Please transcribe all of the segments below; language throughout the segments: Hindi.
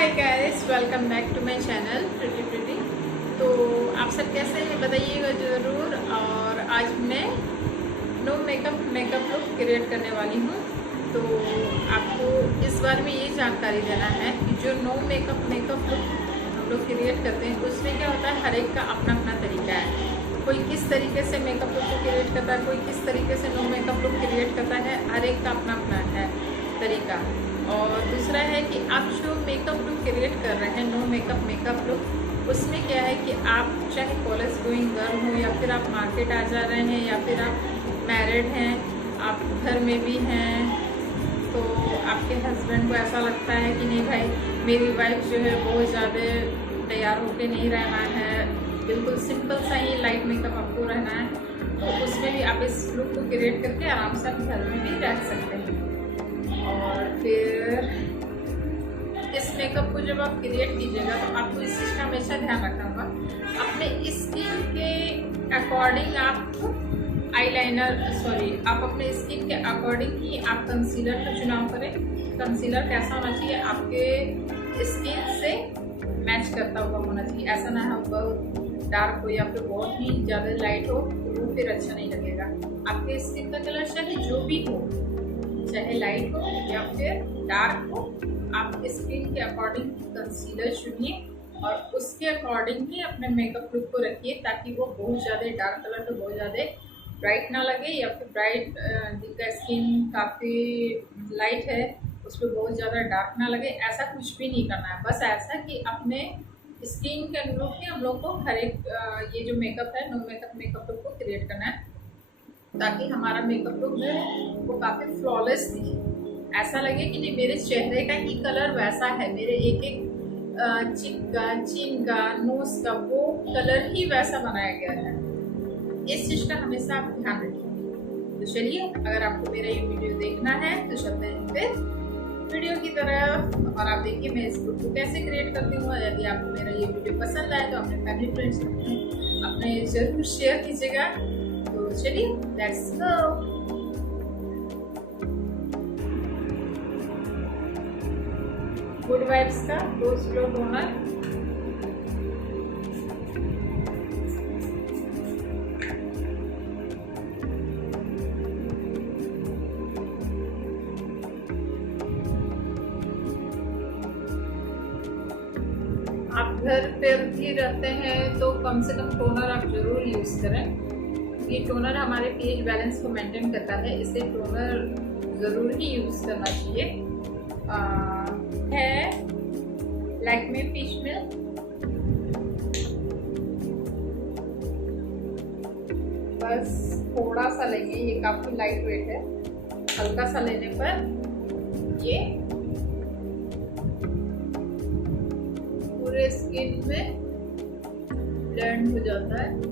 Hi guys, welcome back to my channel pretty. तो आप सब कैसे हैं बताइएगा ज़रूर। और आज मैं नो मेकअप लुक क्रिएट करने वाली हूँ। तो आपको इस बार में ये जानकारी देना है कि जो नो मेकअप लुक हम लोग क्रिएट करते हैं उसमें क्या होता है, हर एक का अपना अपना तरीका है। कोई किस तरीके से मेकअप लुक को क्रिएट करता है, कोई किस तरीके से नो मेकअप लुक क्रिएट करता है, हर एक का अपना अपना है तरीका। और दूसरा है कि आप जो मेकअप लुक क्रिएट कर रहे हैं नो मेकअप लुक, उसमें क्या है कि आप चाहे कॉलेज गोइंग गर्ल हो या फिर आप मार्केट आ जा रहे हैं या फिर आप मैरिड हैं, आप घर में भी हैं, तो आपके हस्बैंड को ऐसा लगता है कि नहीं भाई मेरी वाइफ जो है बहुत ज़्यादा तैयार होकर नहीं रहना है, बिल्कुल सिंपल सा ही लाइट मेकअप आपको रहना है, तो उसमें भी आप इस लुक को क्रिएट करके आराम से आप घर में भी रह सकते हैं। और फिर इस मेकअप को जब आप क्रिएट कीजिएगा तो आपको इस चीज़ का हमेशा ध्यान रखना होगा, अपने स्किन के अकॉर्डिंग आप अपने स्किन के अकॉर्डिंग ही आप कंसीलर का चुनाव करें। कंसीलर कैसा होना चाहिए, आपके स्किन से मैच करता हुआ होना चाहिए। ऐसा ना हो बहुत डार्क हो या फिर बहुत ही ज़्यादा लाइट हो, तो वो फिर अच्छा नहीं लगेगा। आपके स्किन का कलर चाहे जो भी हो, चाहे लाइट हो या फिर डार्क हो, आप स्किन के अकॉर्डिंग कंसीलर चुनिए और उसके अकॉर्डिंग ही अपने मेकअप लुक को रखिए, ताकि वो बहुत ज़्यादा डार्क कलर तो बहुत ज़्यादा ब्राइट ना लगे, या फिर ब्राइट जिनका स्किन काफ़ी लाइट है उस पर बहुत ज़्यादा डार्क ना लगे। ऐसा कुछ भी नहीं करना है, बस ऐसा कि अपने स्किन के अनुरूप ही हम लोग को हर एक ये जो मेकअप है नो मेकअप लुक को क्रिएट करना है, ताकि हमारा मेकअप लुक जो है वो काफ़ी फ्लॉलेस दिखे। ऐसा लगे कि नहीं मेरे चेहरे का ही कलर वैसा है, मेरे एक एक चिक का, चिन का, नोज का वो कलर ही वैसा बनाया गया है। इस चीज़ का हमेशा आप ध्यान रखिए। तो चलिए, अगर आपको मेरा ये वीडियो देखना है तो चलते हैं फिर वीडियो की तरफ, और आप देखिए मैं इस लुक को कैसे क्रिएट करती हूँ। यदि आपको मेरा ये वीडियो पसंद आए तो अपने फैमिली फ्रेंड्स अपने जरूर शेयर कीजिएगा। तो चलिए लेट्स गो। गुड वाइब्स का रोज ग्लो टोनर, आप घर पर भी रहते हैं तो कम से कम टोनर आप जरूर यूज करें। ये टोनर हमारे पीएच बैलेंस को मेंटेन करता है, इसे टोनर जरूर ही यूज करना चाहिए। है लैक्मे फिश मिल्क, बस थोड़ा सा लेंगे, ये काफी लाइट वेट है, हल्का सा लेने पर ये पूरे स्किन में ब्लेंड हो जाता है।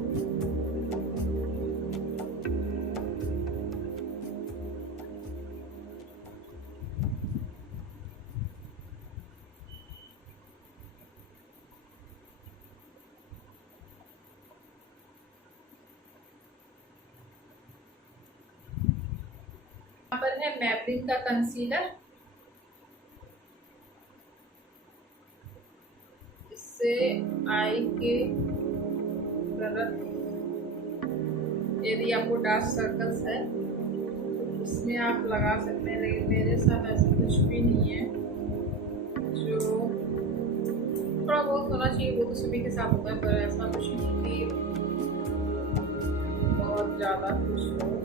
यहाँ पर है मैबलिन का कंसीलर, इससे आई के तरफ यदि आपको डार्क सर्कल्स है तो इसमें आप लगा सकते हैं, लेकिन मेरे साथ ऐसा कुछ भी नहीं है। जो थोड़ा बहुत होना चाहिए वो तो सभी के साथ होता है, पर ऐसा कुछ नहीं कि बहुत ज़्यादा कुछ हो।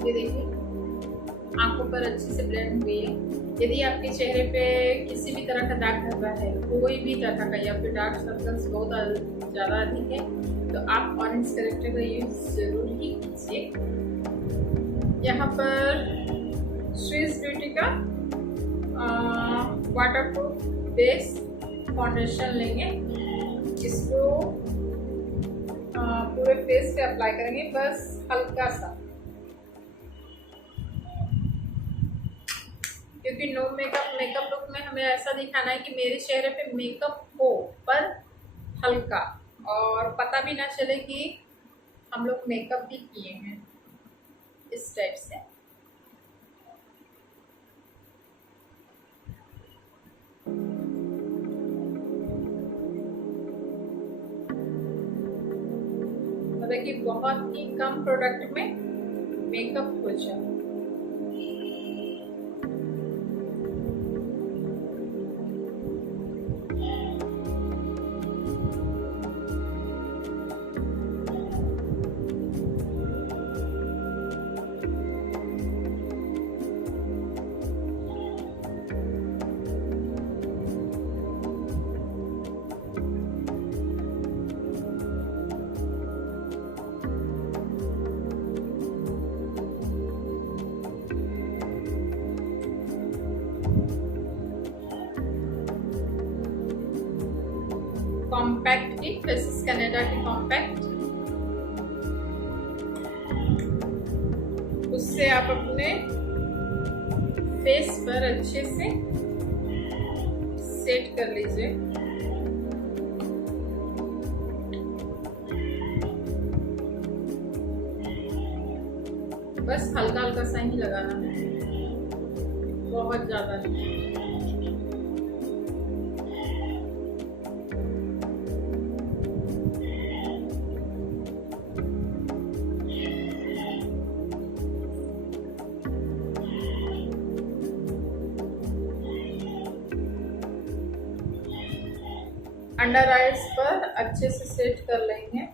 ये देखिए आंखों पर अच्छे से ब्लेंड हुई है। यदि आपके चेहरे पे किसी भी तरह का दाग धब्बा है, कोई भी तरह का, या फिर डार्क सर्कल्स बहुत ज़्यादा अधिक है, तो आप ऑरेंज करेक्टर का यूज़ ज़रूर ही कीजिए। यहाँ पर स्विस ब्यूटी का वाटरप्रूफ बेस फाउंडेशन लेंगे, इसको पूरे फेस पे अप्लाई करेंगे, बस हल्का सा, क्योंकि नो मेकअप लुक में हमें ऐसा दिखाना है कि मेरे चेहरे पे मेकअप हो पर हल्का, और पता भी ना चले कि हम लोग मेकअप भी किए हैं, इस टाइप से। मतलब कि बहुत ही कम प्रोडक्ट में मेकअप हो जाए। कॉम्पैक्ट की फेसिस कनाडा की कॉम्पैक्ट, उससे आप अपने फेस पर अच्छे से सेट कर लीजिए। बस हल्का हल्का सा ही लगाना है, बहुत ज्यादा नहीं। अंडर आइज पर अच्छे से सेट कर लेंगे।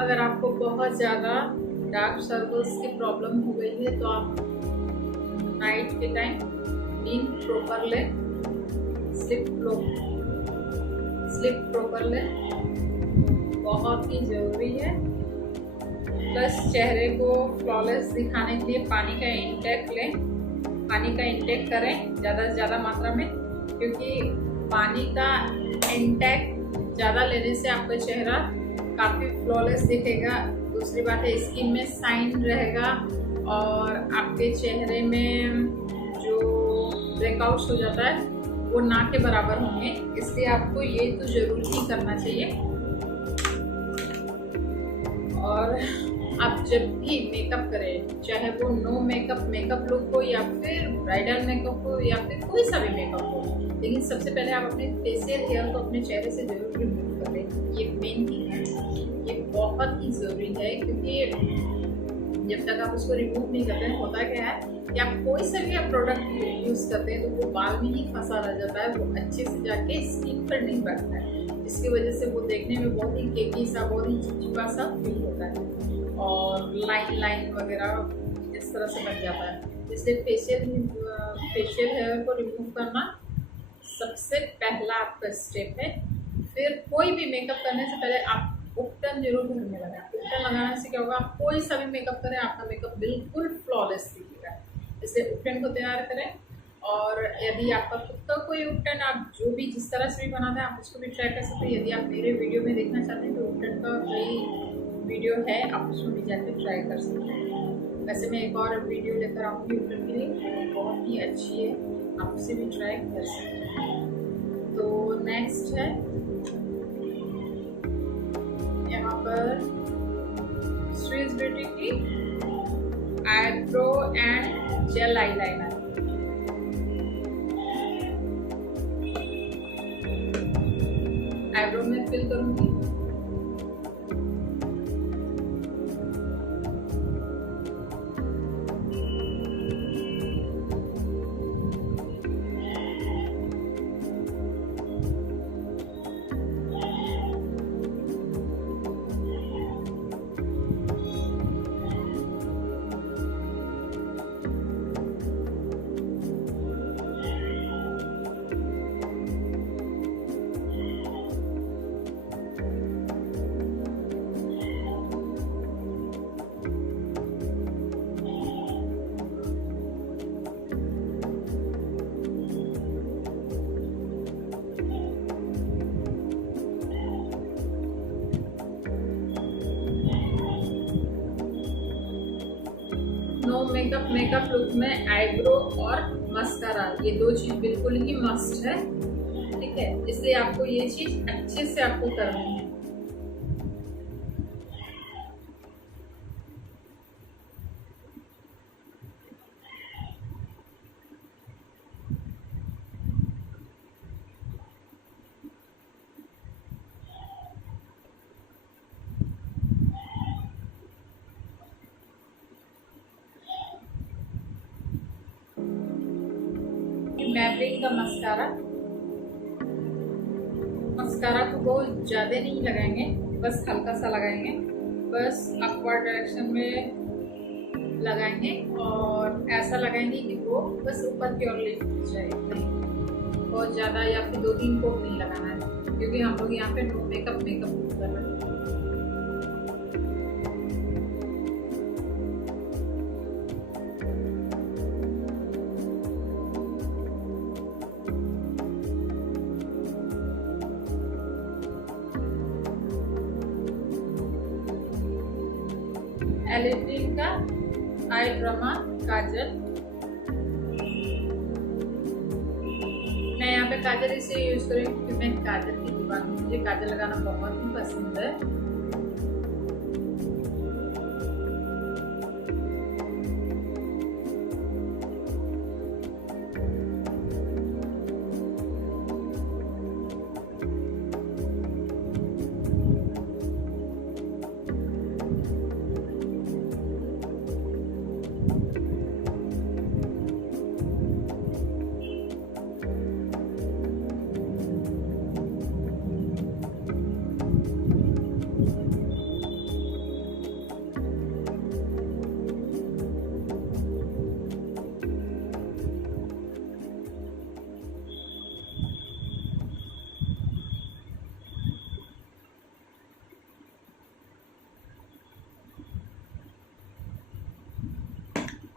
अगर आपको बहुत ज़्यादा डार्क सर्कल्स की प्रॉब्लम हो गई है, तो आप नाइट के टाइम नींद प्रॉपर लें, स्लिप प्रॉपर लें, बहुत ही ज़रूरी है। प्लस चेहरे को फ्लॉलेस दिखाने के लिए पानी का इंटेक लें, पानी का इंटेक करें ज़्यादा से ज़्यादा मात्रा में, क्योंकि पानी का इंटेक ज़्यादा लेने से आपका चेहरा काफ़ी फ्लॉलेस दिखेगा। दूसरी बात है, स्किन में शाइन रहेगा और आपके चेहरे में जो ब्रेकआउट्स हो जाता है वो ना के बराबर होंगे। इसलिए आपको ये तो ज़रूर ही करना चाहिए। और आप जब भी मेकअप करें, चाहे वो नो मेकअप लुक हो, या फिर ब्राइडल मेकअप हो, या फिर कोई सा भी मेकअप हो, लेकिन सबसे पहले आप अपने फेशियल हेयर को अपने चेहरे से जरूर रिमूव कर लें। ये मेन थिंग है, ये बहुत ही ज़रूरी है, क्योंकि जब तक आप उसको रिमूव नहीं करते हैं, होता क्या है कि आप कोई सा भी आप प्रोडक्ट यूज़ करते हैं तो वो बाल में ही फंसा रह जाता है, वो अच्छे से जाके स्किन पर नहीं बैठता है, जिसकी वजह से वो देखने में बहुत ही केकी सा, बहुत ही चिपचिपा सा फील होता है और लाइन वगैरह इस तरह से बन जाता है। इसलिए फेशियल हेयर को रिमूव करना सबसे पहला आपका स्टेप है। फिर कोई भी मेकअप करने से पहले आप उपटन जरूर घर में लगाएं। उपटन लगाने से क्या होगा, आप कोई सा भी मेकअप करें, आपका मेकअप बिल्कुल फ्लॉलेस दिखेगा। इसलिए उपटन को तैयार करें। और यदि आपका खुद का कोई उपटन, आप जो भी जिस तरह से भी बनाते हैं, आप उसको भी ट्राई कर सकते हैं। यदि आप मेरे वीडियो में देखना चाहते हैं तो उपटन का कई वीडियो है, आप उसमें भी जाकर ट्राई कर सकते हैं। वैसे मैं एक और वीडियो लेकर आऊँगी उपटन के लिए, बहुत ही अच्छी है, आप उसे भी ट्राई कर सकते हैं। तो नेक्स्ट है यहाँ पर स्विस ब्यूटी की eyebrow and jail eyeliner. Eyebrow में फिल करूंगी। नो मेकअप लुक में आईब्रो और मस्कारा, ये दो चीज बिल्कुल ही मस्ट है, ठीक है। इसलिए आपको ये चीज अच्छे से आपको करनी है। मैवरिक का मस्कारा को बहुत ज़्यादा नहीं लगाएंगे, बस हल्का सा लगाएंगे, बस अपवर्ड डायरेक्शन में लगाएंगे और ऐसा लगाएंगे कि वो बस ऊपर की ओर लिफ्ट जाए, नहीं बहुत ज़्यादा या फिर 2-3 कोट नहीं लगाना है, क्योंकि हम लोग यहाँ पे मेकअप कर रहे हैं। एलिटिन का आई ड्रामा काजल, मैं यहाँ पे काजल इसे यूज करूँ क्योंकि मैं काजल की दीवार हूँ, मुझे काजल लगाना बहुत ही पसंद है।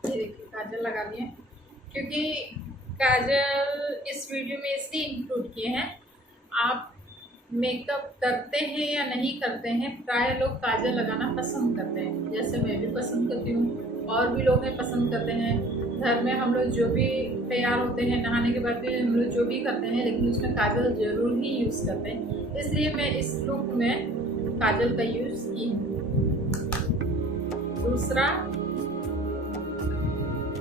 देखिए काजल लगा लिए, क्योंकि काजल इस वीडियो में इसलिए इंक्लूड किए हैं, आप मेकअप करते हैं या नहीं करते हैं, प्राय लोग काजल लगाना पसंद करते हैं, जैसे मैं भी पसंद करती हूँ और भी लोग पसंद करते हैं। घर में हम लोग जो भी तैयार होते हैं, नहाने के बाद भी हम लोग जो भी करते हैं, लेकिन उसमें काजल ज़रूर ही यूज़ करते हैं, इसलिए मैं इस लुक में काजल का यूज़ की हूँ। दूसरा,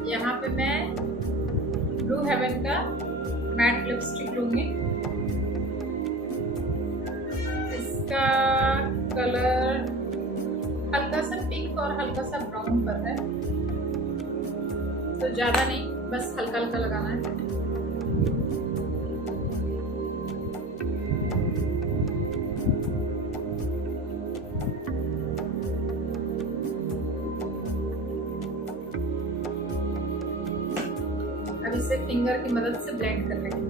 यहाँ पे मैं ब्लू हेवन का मैट लिपस्टिक लूँगी, इसका कलर हल्का सा पिंक और हल्का सा ब्राउन पर है, तो ज़्यादा नहीं, बस हल्का हल्का लगाना है। अब इसे फिंगर की मदद से ब्लेंड कर लेंगे।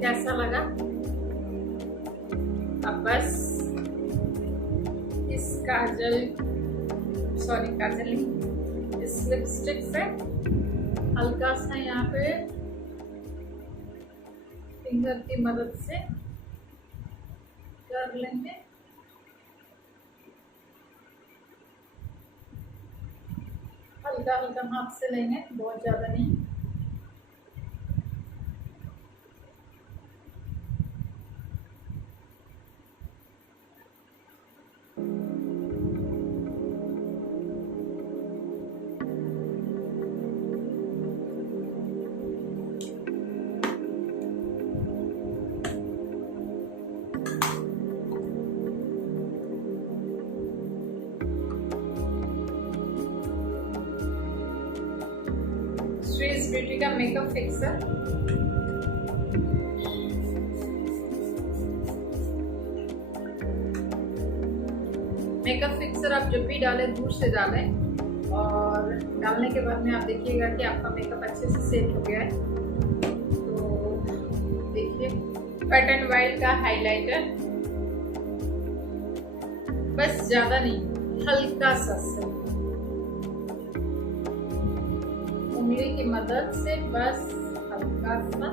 कैसा लगा? अब बस इस काजल नहीं, इस लिपस्टिक से हल्का सा यहाँ पे फिंगर की मदद से कर लेंगे। हल्का हल्का हाथ से लेंगे, बहुत ज़्यादा नहीं। स्विस ब्यूटी का मेकअप फिक्सर। मेकअप फिक्सर आप जब भी डालें दूर से डालें, और डालने के बाद में आप देखिएगा कि आपका मेकअप अच्छे से सेट हो गया है। तो देखिए, वेट एंड वाइल्ड का हाइलाइटर, बस ज़्यादा नहीं, हल्का सा से उंगली की मदद से बस हल्का सा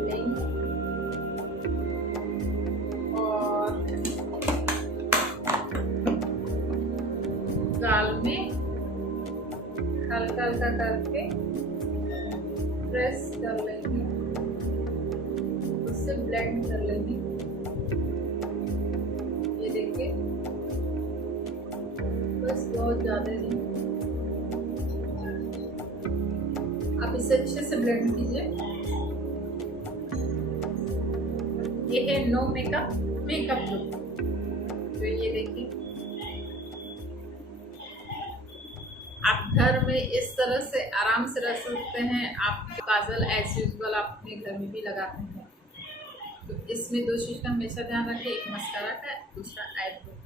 लेंगे और गाल में हल्का हल्का करके प्रेस कर लेंगे, उससे ब्लेंड कर लेंगे। ये देखिए, बस बहुत ज्यादा नहीं, आप इसे अच्छे से ब्लेंड कीजिए। ये है नो मेकअप लुक। तो ये देखिए, आप घर में इस तरह से आराम से रख सकते हैं। आप काजल एज यूजुअल आप अपने घर में भी लगाते हैं। तो इसमें दो चीज़ का हमेशा ध्यान रखें, एक मस्कारा का, दूसरा आईब्रो का।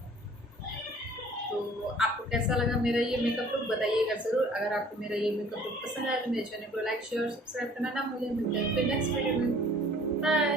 तो आपको कैसा लगा मेरा ये मेकअप लुक, बताइएगा ज़रूर। अगर आपको मेरा ये मेकअप लुक पसंद आया तो मेरे चैनल को लाइक शेयर सब्सक्राइब करना ना भूलें। मिलते हैं फिर नेक्स्ट वीडियो में। बाय।